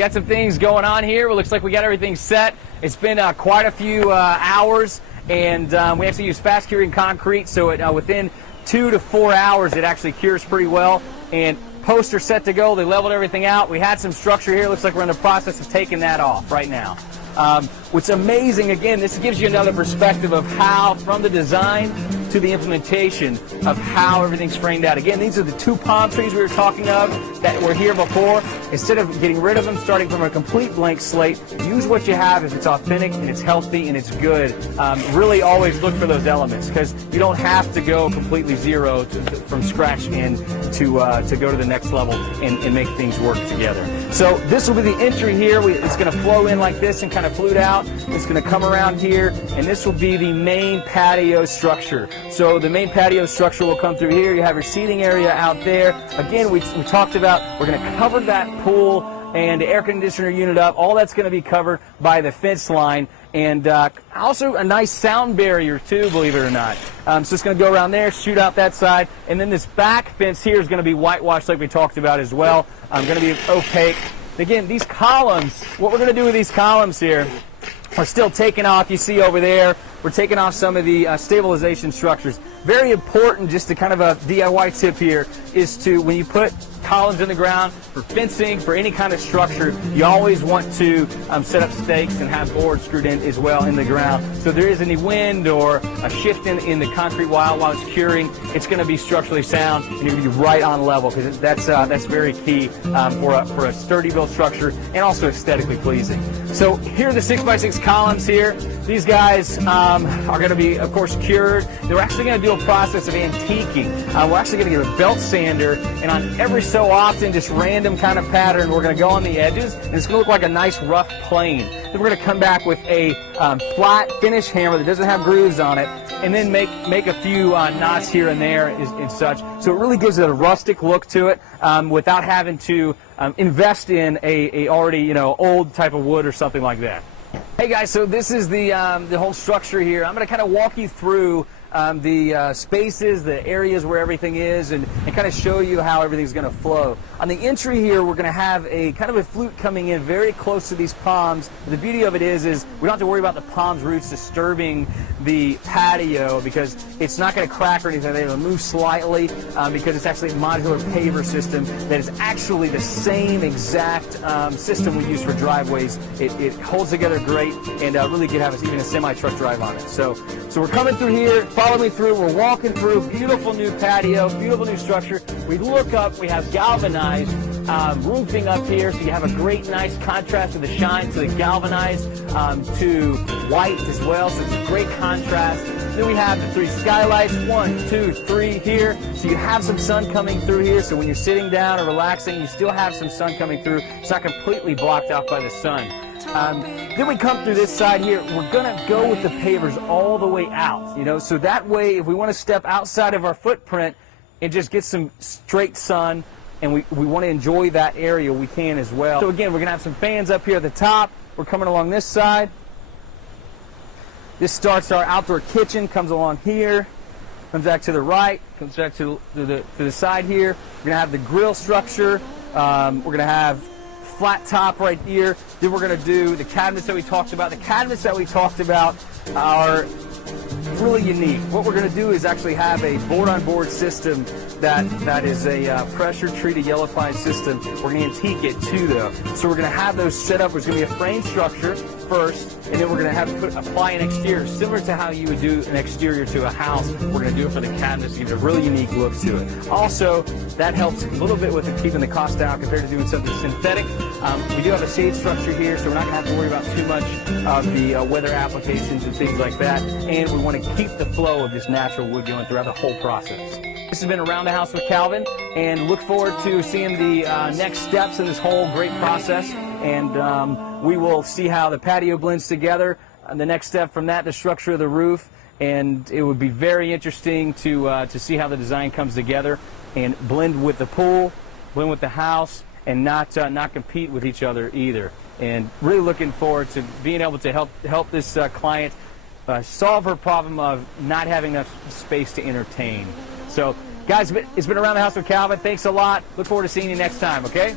got some things going on here. It looks like we got everything set. It's been quite a few hours, and we actually use fast curing concrete, so within 2 to 4 hours it actually cures pretty well. And posts are set to go. They leveled everything out. We had some structure here. Looks like we're in the process of taking that off right now. What's amazing, again, this gives you another perspective of how, from the design to the implementation of how everything's framed out. Again, these are the 2 palm trees we were talking of that were here before. Instead of getting rid of them, starting from a complete blank slate, use what you have if it's authentic and it's healthy and it's good. Really always look for those elements, because you don't have to go completely zero from scratch and to go to the next level and make things work together. So this will be the entry here. It's going to flow in like this and kind of flute out. It's going to come around here, and this will be the main patio structure. So the main patio structure will come through here. You have your seating area out there. Again, we talked about we're going to cover that pool and the air conditioner unit up. All that's going to be covered by the fence line, and also a nice sound barrier too, believe it or not. So it's going to go around there, shoot out that side, and then this back fence here is going to be whitewashed like we talked about as well. Going to be opaque. Again, these columns, what we're going to do with these columns here, we're still taking off, you see over there, we're taking off some of the stabilization structures. Very important, just to kind of a DIY tip here, is to, when you put columns in the ground for fencing, for any kind of structure, you always want to set up stakes and have boards screwed in as well in the ground. So if there is any wind or a shift in the concrete while it's curing, it's going to be structurally sound and you're going to be right on level, because that's very key for a sturdy built structure and also aesthetically pleasing. So here are the 6x6 columns here. These guys are going to be, of course, cured. They're actually going to do a process of antiquing. We're actually going to get a belt sander, and on every so often, just random kind of pattern, we're going to go on the edges, and it's going to look like a nice rough plane. Then we're going to come back with a flat finish hammer that doesn't have grooves on it, and then make a few knots here and there and such. So it really gives it a rustic look to it without having to invest in a already old type of wood or something like that. Hey guys, so this is the whole structure here. I'm going to kind of walk you through the spaces, the areas where everything is, and kind of show you how everything's going to flow. On the entry here, we're going to have a kind of a flute coming in very close to these palms. The beauty of it is we don't have to worry about the palms' roots disturbing the patio, because it's not going to crack or anything. They'll move slightly because it's actually a modular paver system that is actually the same exact system we use for driveways. It holds together great, and really could have even a semi-truck drive on it. So we're coming through here. Follow me through. We're walking through. Beautiful new patio, beautiful new structure. We look up. We have galvanized roofing up here, so you have a great, nice contrast of the shine to the galvanized to white as well. So it's a great contrast. Then we have the 3 skylights, 1, 2, 3 here. So you have some sun coming through here. So when you're sitting down or relaxing, you still have some sun coming through. It's not completely blocked out by the sun. Then we come through this side here. We're going to go with the pavers all the way out, so that way if we want to step outside of our footprint and just get some straight sun and we want to enjoy that area, we can as well. So again, we're going to have some fans up here at the top. We're coming along this side. This starts our outdoor kitchen, comes along here, comes back to the right, comes back to the side here. We're going to have the grill structure. We're going to have flat top right here. Then we're going to do the cabinets that we talked about. The cabinets that we talked about are really unique. What we're going to do is actually have a board-on-board system that is a pressure-treated yellow pine system. We're going to antique it too, though. So we're going to have those set up. There's going to be a frame structure first, and then we're going to have to apply an exterior, similar to how you would do an exterior to a house. We're going to do it for the cabinets to give it a really unique look to it. Also, that helps a little bit with keeping the cost down compared to doing something synthetic. We do have a shade structure here, so we're not going to have to worry about too much of the weather applications and things like that. And we want to keep the flow of this natural wood going throughout the whole process. This has been Around the House with Calvin, and look forward to seeing the next steps in this whole great process. And we will see how the patio blends together. The next step from that, the structure of the roof, and it would be very interesting to see how the design comes together and blend with the pool, blend with the house, and not compete with each other either. And really looking forward to being able to help this client solve her problem of not having enough space to entertain. So, guys, it's been Around the House with Calvin. Thanks a lot. Look forward to seeing you next time, okay?